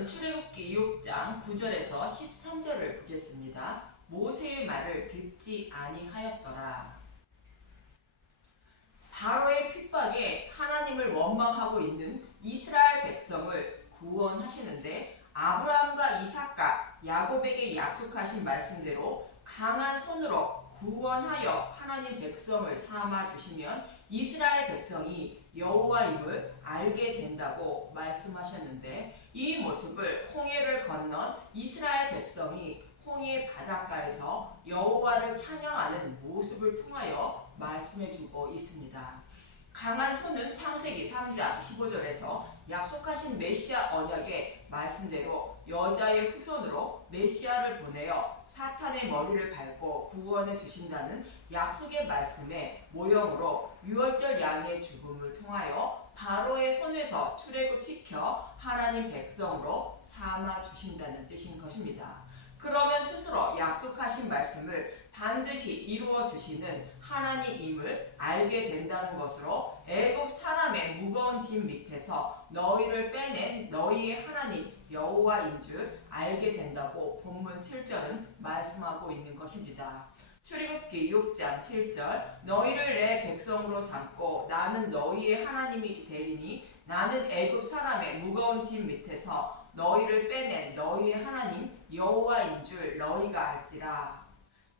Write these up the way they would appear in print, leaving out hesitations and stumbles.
오늘은 출애굽기 6장 9절에서 13절을 보겠습니다. 모세의 말을 듣지 아니하였더라. 바로의 핍박에 하나님을 원망하고 있는 이스라엘 백성을 구원하시는데 아브라함과 이삭과 야곱에게 약속하신 말씀대로 강한 손으로 구원하여 하나님 백성을 삼아 주시면 이스라엘 백성이 여호와임을 알게 된다고 말씀하셨는데, 이 모습을 홍해를 건넌 이스라엘 백성이 홍해 바닷가에서 여호와를 찬양하는 모습을 통하여 말씀해주고 있습니다. 강한 손은 창세기 3장 15절에서 약속하신 메시아 언약의 말씀대로 여자의 후손으로 메시아를 보내어 사탄의 머리를 밟고 구원해 주신다는 약속의 말씀의 모형으로 유월절 양의 죽음을 통하여 바로의 손에서 출애굽시켜 하나님 백성으로 삼아 주신다는 뜻인 것입니다. 그러면 스스로 약속하신 말씀을 반드시 이루어 주시는 하나님임을 알게 된다는 것으로 애굽 사람의 무거운 짐 밑에서 너희를 빼낸 너희의 하나님 여호와인 줄 알게 된다고 본문 7절은 말씀하고 있는 것입니다. 출애굽기 6장 7절 너희를 내 백성으로 삼고 나는 너희의 하나님이 되리니 나는 애굽 사람의 무거운 짐 밑에서 너희를 빼낸 너희의 하나님 여호와인 줄 너희가 알지라.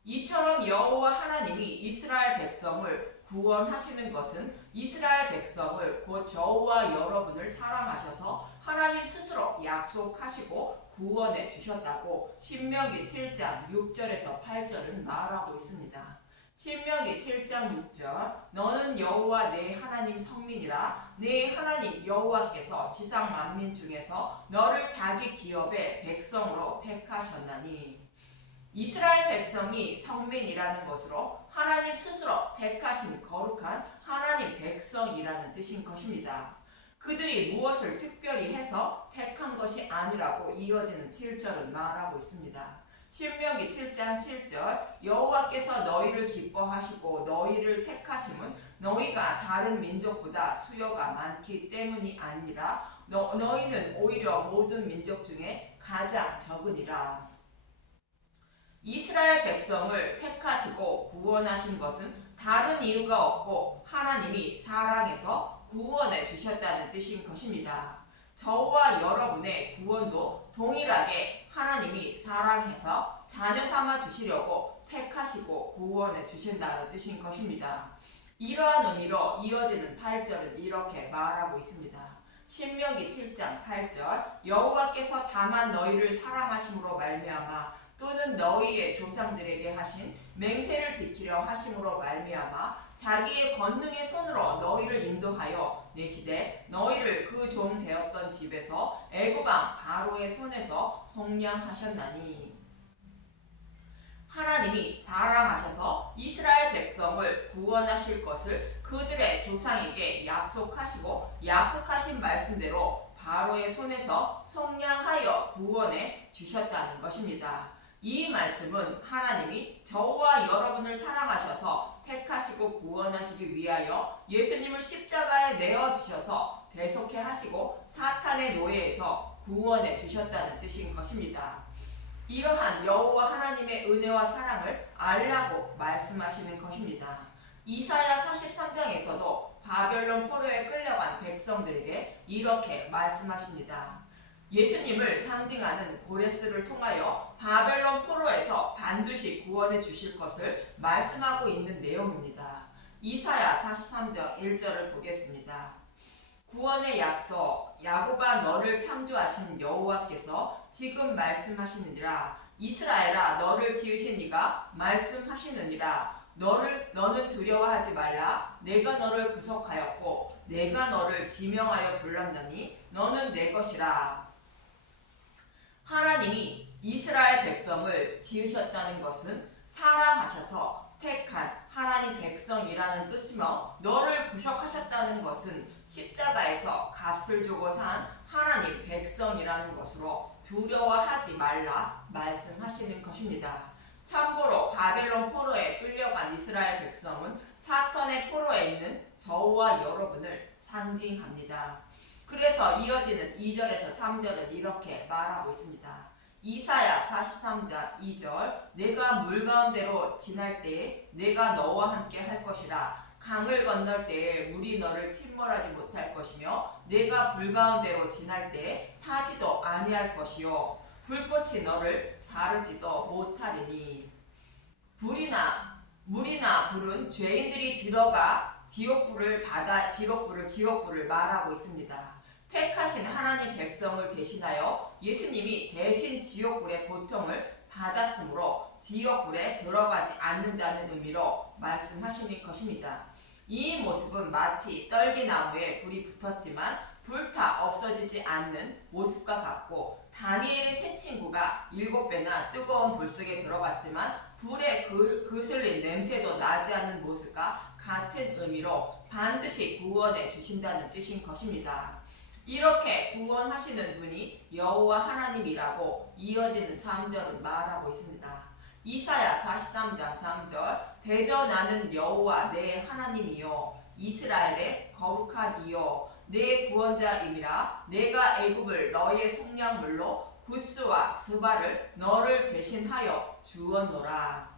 이처럼 여호와 하나님이 이스라엘 백성을 구원하시는 것은 이스라엘 백성을 곧 저와 여러분을 사랑하셔서 하나님 스스로 약속하시고 구원해 주셨다고 신명기 7장 6절에서 8절은 말하고 있습니다. 신명기 7장 6절 너는 여호와 내 하나님 성민이라. 내 하나님 여호와께서 지상 만민 중에서 너를 자기 기업의 백성으로 택하셨나니. 이스라엘 백성이 성민이라는 것으로 하나님 스스로 택하신 거룩한 하나님 백성이라는 뜻인 것입니다. 그들이 무엇을 특별히 해서 택한 것이 아니라고 이어지는 7절은 말하고 있습니다. 신명기 7장 7절 여호와께서 너희를 기뻐하시고 너희를 택하심은 너희가 다른 민족보다 수요가 많기 때문이 아니라 너희는 오히려 모든 민족 중에 가장 적으니라. 이스라엘 백성을 택하시고 구원하신 것은 다른 이유가 없고 하나님이 사랑해서 구원해 주셨다는 뜻인 것입니다. 저와 여러분의 구원도 동일하게 하나님이 사랑해서 자녀 삼아 주시려고 택하시고 구원해 주신다는 뜻인 것입니다. 이러한 의미로 이어지는 8절은 이렇게 말하고 있습니다. 신명기 7장 8절 여호와께서 다만 너희를 사랑하심으로 말미암아 또는 너희의 조상들에게 하신 맹세를 지키려 하심으로 말미암아 자기의 권능의 손으로 너희를 인도하여 내시되 너희를 그 종 되었던 집에서 애굽 왕 바로의 손에서 속량하셨나니. 하나님이 사랑하셔서 이스라엘 백성을 구원하실 것을 그들의 조상에게 약속하시고 약속하신 말씀대로 바로의 손에서 속량하여 구원해 주셨다는 것입니다. 이 말씀은 하나님이 저와 여러분을 사랑하셔서 택하시고 구원하시기 위하여 예수님을 십자가에 내어주셔서 대속해 하시고 사탄의 노예에서 구원해 주셨다는 뜻인 것입니다. 이러한 여호와 하나님의 은혜와 사랑을 알라고 말씀하시는 것입니다. 이사야 43장에서도 바벨론 포로에 끌려간 백성들에게 이렇게 말씀하십니다. 예수님을 상징하는 고레스를 통하여 바벨론 포로에서 반드시 구원해 주실 것을 말씀하고 있는 내용입니다. 이사야 43장 1절을 보겠습니다. 구원의 약속 야곱아 너를 창조하신 여호와께서 지금 말씀하시느니라. 이스라엘아 너를 지으신 이가 말씀하시느니라. 너는 두려워하지 말라. 내가 너를 구속하였고 내가 너를 지명하여 불렀나니 너는 내 것이라. 하나님이 이스라엘 백성을 지으셨다는 것은 사랑하셔서 택한 하나님 백성이라는 뜻이며, 너를 구속하셨다는 것은 십자가에서 값을 주고 산 하나님 백성이라는 것으로 두려워하지 말라 말씀하시는 것입니다. 참고로 바벨론 포로에 끌려간 이스라엘 백성은 사탄의 포로에 있는 저와 여러분을 상징합니다. 그래서 이어지는 2절에서 3절은 이렇게 말하고 있습니다. 이사야 43장 2절 내가 물 가운데로 지날 때에 내가 너와 함께 할 것이라. 강을 건널 때에 물이 너를 침몰하지 못할 것이며 내가 불 가운데로 지날 때에 타지도 아니할 것이요 불꽃이 너를 사르지도 못하리니. 물이나 불은 죄인들이 들어가 지옥불을 말하고 있습니다. 택하신 하나님 백성을 대신하여 예수님이 대신 지옥불의 고통을 받았으므로 지옥불에 들어가지 않는다는 의미로 말씀하시는 것입니다. 이 모습은 마치 떨기나무에 불이 붙었지만 불타 없어지지 않는 모습과 같고, 다니엘의 세 친구가 7배나 뜨거운 불 속에 들어갔지만 불에 그슬린 냄새도 나지 않는 모습과 같은 의미로 반드시 구원해 주신다는 뜻인 것입니다. 이렇게 구원하시는 분이 여호와 하나님이라고 이어지는 3절은 말하고 있습니다. 이사야 43장 3절 대전하는 여호와 내 하나님이요 이스라엘의 거룩한 이요 내 구원자임이라. 내가 애굽을 너의 속량물로 구스와 스바를 너를 대신하여 주었노라.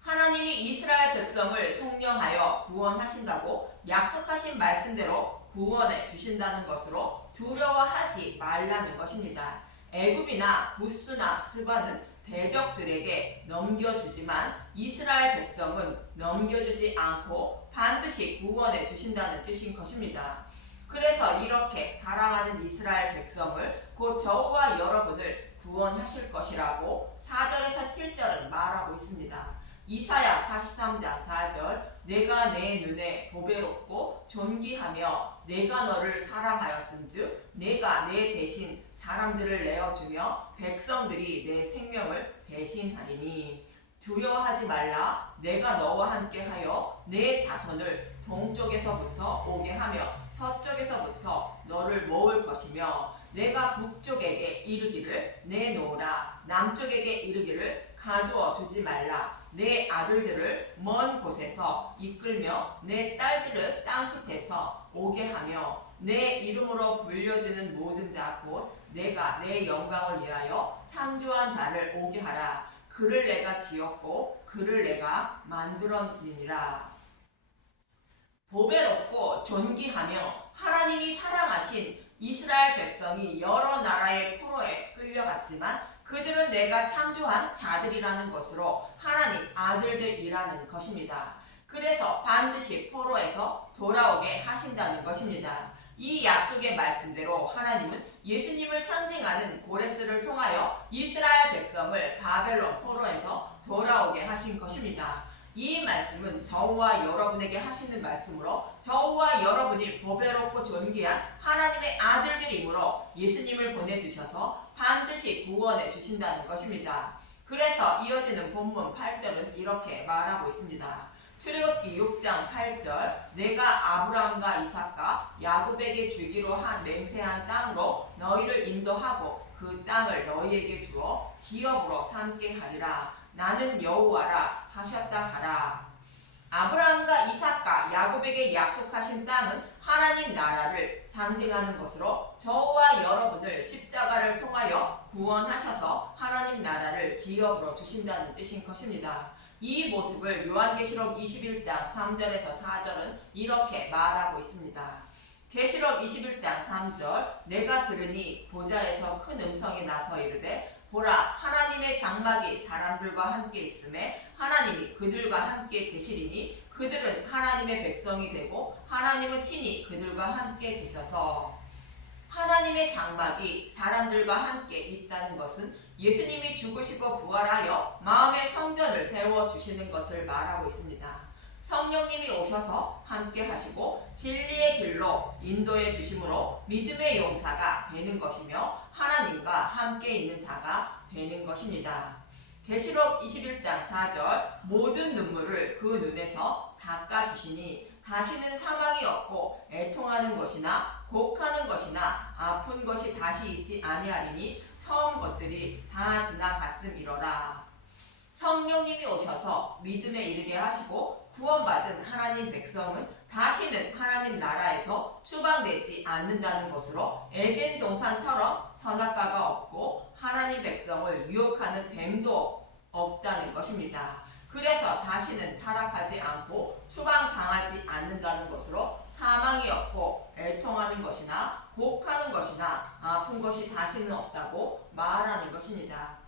하나님이 이스라엘 백성을 속량하여 구원하신다고 약속하신 말씀대로 구원해 주신다는 것으로 두려워하지 말라는 것입니다. 애굽이나 구스나 스바는 대적들에게 넘겨주지만 이스라엘 백성은 넘겨주지 않고 반드시 구원해 주신다는 뜻인 것입니다. 그래서 이렇게 사랑하는 이스라엘 백성을, 곧 저와 여러분을 구원하실 것이라고 4절에서 7절은 말하고 있습니다. 이사야 43장 4절 내가 내 눈에 보배롭고 존귀하며 내가 너를 사랑하였은즉 내가 내 대신 사람들을 내어주며 백성들이 내 생명을 대신하리니. 두려워하지 말라. 내가 너와 함께하여 내 자손을 동쪽에서부터 오게 하며 서쪽에서부터 너를 모을 것이며 내가 북쪽에게 이르기를 내놓으라. 남쪽에게 이르기를 가두어 두지 말라. 내 아들들을 먼 곳에서 이끌며 내 딸들을 땅끝에서 오게 하며 내 이름으로 불려지는 모든 자 곧 내가 내 영광을 위하여 창조한 자를 오게 하라. 그를 내가 지었고 그를 내가 만들었느니라. 보배롭고 존귀하며 하나님이 사랑하신 이스라엘 백성이 여러 나라의 포로에 끌려갔지만 그들은 내가 창조한 자들이라는 것으로 하나님 아들들이라는 것입니다. 그래서 반드시 포로에서 돌아오게 하신다는 것입니다. 이 약속의 말씀대로 하나님은 예수님을 상징하는 고레스를 통하여 이스라엘 백성을 바벨론 포로에서 돌아오게 하신 것입니다. 이 말씀은 저와 여러분에게 하시는 말씀으로 저와 여러분이 보배롭고 존귀한 하나님의 아들들이므로 예수님을 보내주셔서 반드시 구원해 주신다는 것입니다. 그래서 이어지는 본문 8절은 이렇게 말하고 있습니다. 출애굽기 6장 8절 내가 아브라함과 이삭과 야곱에게 주기로 한 맹세한 땅으로 너희를 인도하고 그 땅을 너희에게 주어 기업으로 삼게 하리라. 나는 여호와라 하셨다 하라. 아브라함과 이삭과 야곱에게 약속하신 땅은 하나님 나라를 상징하는 것으로 저와 여러분을 십자가를 통하여 구원하셔서 하나님 나라를 기업으로 주신다는 뜻인 것입니다. 이 모습을 요한계시록 21장 3절에서 4절은 이렇게 말하고 있습니다. 계시록 21장 3절 내가 들으니 보좌에서 큰 음성이 나서 이르되 보라 하나님의 장막이 사람들과 함께 있음에 하나님이 그들과 함께 계시리니 그들은 하나님의 백성이 되고 하나님은 친히 그들과 함께 계셔서. 하나님의 장막이 사람들과 함께 있다는 것은 예수님이 죽으시고 부활하여 마음의 성전을 세워주시는 것을 말하고 있습니다. 성령님이 오셔서 함께 하시고 진리의 길로 인도해 주심으로 믿음의 용사가 되는 것이며 하나님과 함께 있는 자가 되는 것입니다. 계시록 21장 4절 모든 눈물을 그 눈에서 닦아주시니 다시는 사망이 없고 애통하는 것이나 곡하는 것이나 아픈 것이 다시 있지 아니하리니 처음 것들이 다 지나갔음이로라. 성령님이 오셔서 믿음에 이르게 하시고 구원받은 하나님 백성은 다시는 하나님 나라에서 추방되지 않는다는 것으로 에덴 동산처럼 선악과가 없고 하나님 백성을 유혹하는 뱀도 없다는 것입니다. 그래서 다시는 타락하지 않고 추방당하지 않는다는 것으로 사망이 없고 애통하는 것이나 곡하는 것이나 아픈 것이 다시는 없다고 말하는 것입니다.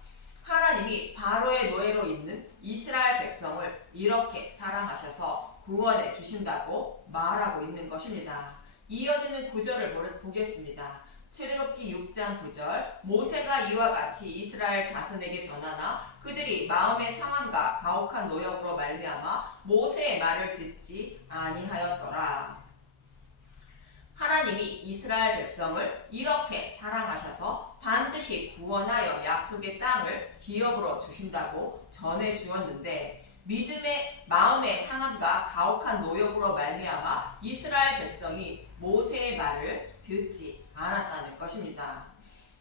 하나님이 바로의 노예로 있는 이스라엘 백성을 이렇게 사랑하셔서 구원해 주신다고 말하고 있는 것입니다. 이어지는 구절을 보겠습니다. 출애굽기 6장 9절 모세가 이와 같이 이스라엘 자손에게 전하나 그들이 마음의 상함과 가혹한 노역으로 말미암아 모세의 말을 듣지 아니하였더라. 하나님이 이스라엘 백성을 이렇게 사랑하셔서 반드시 구원하여 약속의 땅을 기업으로 주신다고 전해 주었는데 믿음의 마음의 상함과 가혹한 노역으로 말미암아 이스라엘 백성이 모세의 말을 듣지 않았다는 것입니다.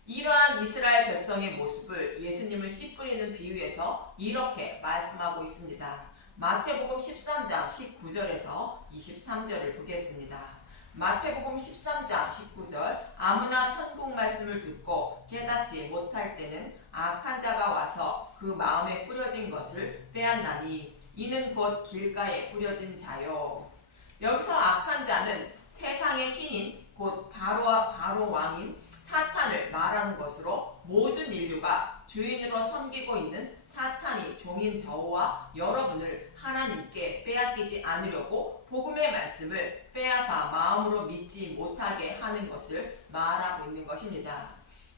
이러한 이스라엘 백성의 모습을 예수님을 씨 뿌리는 비유에서 이렇게 말씀하고 있습니다. 마태복음 13장 19절에서 23절을 보겠습니다. 마태복음 13장 19절 아무나 천국 말씀을 듣고 깨닫지 못할 때는 악한 자가 와서 그 마음에 뿌려진 것을 빼앗나니 이는 곧 길가에 뿌려진 자요. 여기서 악한 자는 세상의 신인 곧 바로 왕인 사탄을 말하는 것으로 모든 인류가 주인으로 섬기고 있는 사탄이 종인 저와 여러분을 하나님께 빼앗기지 않으려고 복음의 말씀을 빼앗아 마음으로 믿지 못하게 하는 것을 말하고 있는 것입니다.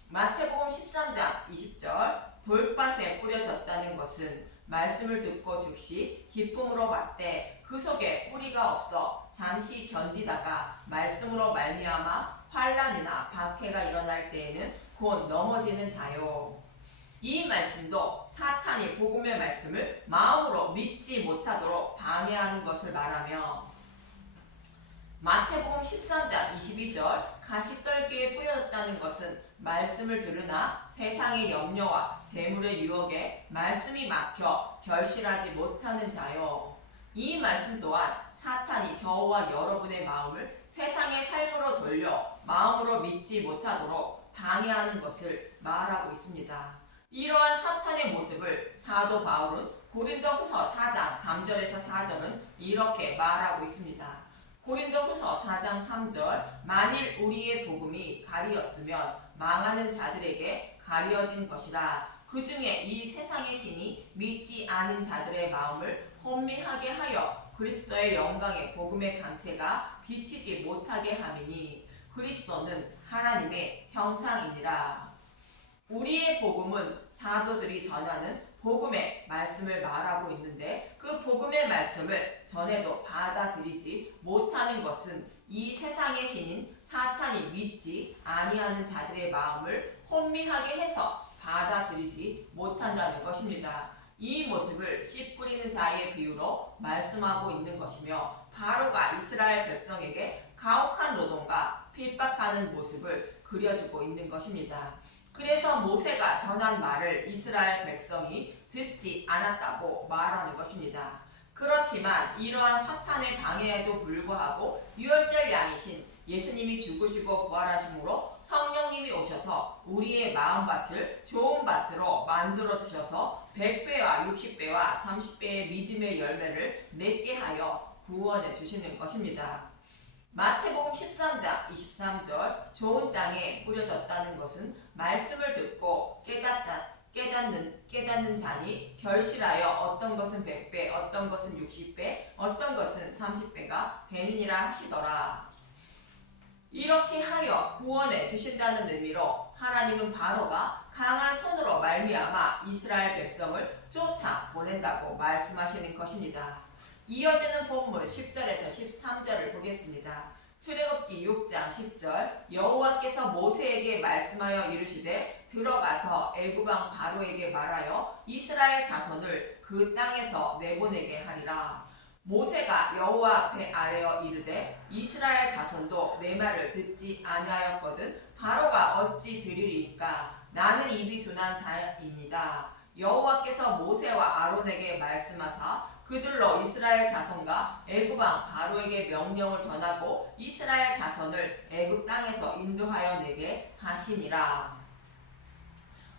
마태복음 13장 20절 돌밭에 뿌려졌다는 것은 말씀을 듣고 즉시 기쁨으로 받되 그 속에 뿌리가 없어 잠시 견디다가 말씀으로 말미암아 환난이나 박해가 일어날 때에는 곧 넘어지는 자요. 이 말씀도 사탄이 복음의 말씀을 마음으로 믿지 못하도록 방해하는 것을 말하며 마태복음 13장 22절 가시떨기에 뿌려졌다는 것은 말씀을 들으나 세상의 염려와 재물의 유혹에 말씀이 막혀 결실하지 못하는 자요. 이 말씀 또한 사탄이 저와 여러분의 마음을 세상의 삶으로 돌려 마음으로 믿지 못하도록 방해하는 것을 말하고 있습니다. 이러한 사탄의 모습을 사도 바울은 고린도후서 4장 3절에서 4절은 이렇게 말하고 있습니다. 고린도후서 4장 3절 만일 우리의 복음이 가리었으면 망하는 자들에게 가리어진 것이라 그 중에 이 세상의 신이 믿지 않은 자들의 마음을 혼미하게 하여 그리스도의 영광의 복음의 강체가 비치지 못하게 함이니 그리스도는 하나님의 형상이니라. 우리의 복음은 사도들이 전하는 복음의 말씀을 말하고 있는데 그 복음의 말씀을 전해도 받아들이지 못하는 것은 이 세상의 신인 사탄이 믿지 아니하는 자들의 마음을 혼미하게 해서 받아들이지 못한다는 것입니다. 이 모습을 씨 뿌리는 자의 비유로 말씀하고 있는 것이며 바로가 이스라엘 백성에게 가혹한 노동과 핍박하는 모습을 그려주고 있는 것입니다. 그래서 모세가 전한 말을 이스라엘 백성이 듣지 않았다고 말하는 것입니다. 그렇지만 이러한 사탄의 방해에도 불구하고 유월절 양이신 예수님이 죽으시고 부활하심으로 성령님이 오셔서 우리의 마음밭을 좋은 밭으로 만들어 주셔서 100배와 60배와 30배의 믿음의 열매를 맺게 하여 구원해 주시는 것입니다. 마태복음 13장 23절 좋은 땅에 뿌려졌다는 것은 말씀을 듣고 깨닫는 자니 결실하여 어떤 것은 100배, 어떤 것은 60배, 어떤 것은 30배가 되느니라 하시더라. 이렇게 하여 구원해 주신다는 의미로 하나님은 바로가 강한 손으로 말미암아 이스라엘 백성을 쫓아 보낸다고 말씀하시는 것입니다. 이어지는 본문 10절에서 13절을 보겠습니다. 출애굽기 6장 10절 여호와께서 모세에게 말씀하여 이르시되 들어가서 애굽왕 바로에게 말하여 이스라엘 자손을 그 땅에서 내보내게 하리라. 모세가 여호와 앞에 아뢰어 이르되 이스라엘 자손도 내 말을 듣지 아니하였거든 바로가 어찌 들으리이까 나는 입이 둔한 자이니이다. 여호와께서 모세와 아론에게 말씀하사 그들로 이스라엘 자손과 애굽 왕 바로에게 명령을 전하고 이스라엘 자손을 애굽 땅에서 인도하여 내게 하시니라.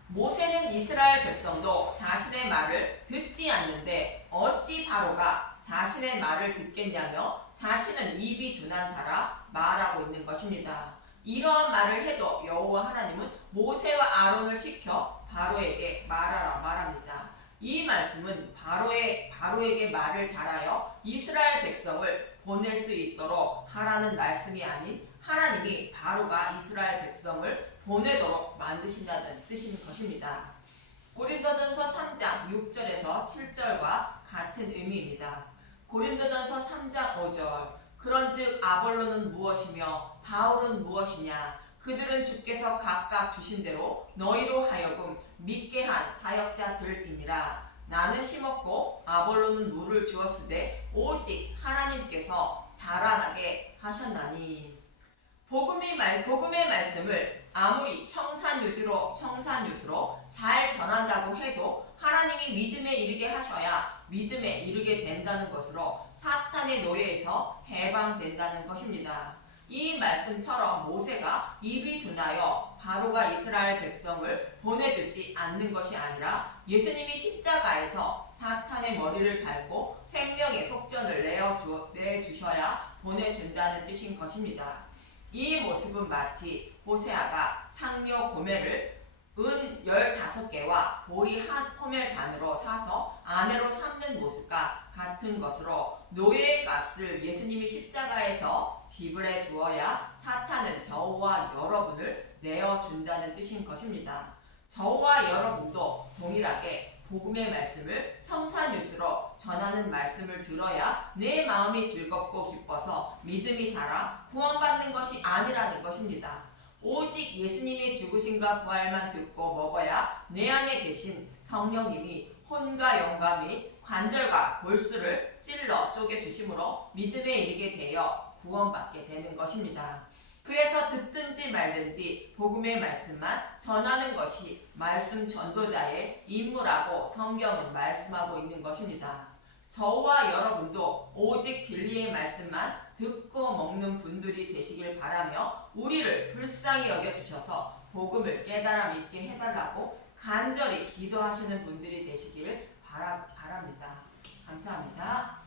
모세는 이스라엘 백성도 자신의 말을 듣지 않는데 어찌 바로가 자신의 말을 듣겠냐며 자신은 입이 둔한 자라 말하고 있는 것입니다. 이러한 말을 해도 여호와 하나님은 모세와 아론을 시켜 바로에게 말하라 말합니다. 이 말씀은 바로에게 말을 잘하여 이스라엘 백성을 보낼 수 있도록 하라는 말씀이 아닌 하나님이 바로가 이스라엘 백성을 보내도록 만드신다는 뜻인 것입니다. 고린도전서 3장 6절에서 7절과 같은 의미입니다. 고린도전서 3장 5절 그런즉 아볼로는 무엇이며 바울은 무엇이냐 그들은 주께서 각각 주신 대로 너희로 하여금 믿게 한 사역자들이니라. 나는 심었고 아볼로는 물을 주었으되 오직 하나님께서 자라나게 하셨나니. 복음의 말씀을 아무리 청산유수로 잘 전한다고 해도 하나님이 믿음에 이르게 하셔야 믿음에 이르게 된다는 것으로 사탄의 노예에서 해방된다는 것입니다. 이 말씀처럼 모세가 입이 둔하여 바로가 이스라엘 백성을 보내주지 않는 것이 아니라 예수님이 십자가에서 사탄의 머리를 밟고 생명의 속전을 내주셔야 보내준다는 뜻인 것입니다. 이 모습은 마치 호세아가 창녀 고멜을 은 15개와 보리 한 호멜 반으로 사서 아내로 삼는 모습과 같은 것으로 노예의 값을 예수님이 십자가에서 지불해 주어야 사탄은 저와 여러분을 내어준다는 뜻인 것입니다. 저와 여러분도 동일하게 복음의 말씀을 청산유수로 전하는 말씀을 들어야 내 마음이 즐겁고 기뻐서 믿음이 자라 구원받는 것이 아니라는 것입니다. 오직 예수님의 죽으심과 부활만 듣고 먹어야 내 안에 계신 성령님이 혼과 영과 및 관절과 골수를 찔러 쪼개주심으로 믿음에 이르게 되어 구원받게 되는 것입니다. 그래서 듣든지 말든지 복음의 말씀만 전하는 것이 말씀 전도자의 임무라고 성경은 말씀하고 있는 것입니다. 저와 여러분도 오직 진리의 말씀만 듣고 먹는 분들이 되시길 바라며 우리를 불쌍히 여겨주셔서 복음을 깨달아 믿게 해달라고 간절히 기도하시는 분들이 되시길 바랍니다. 감사합니다.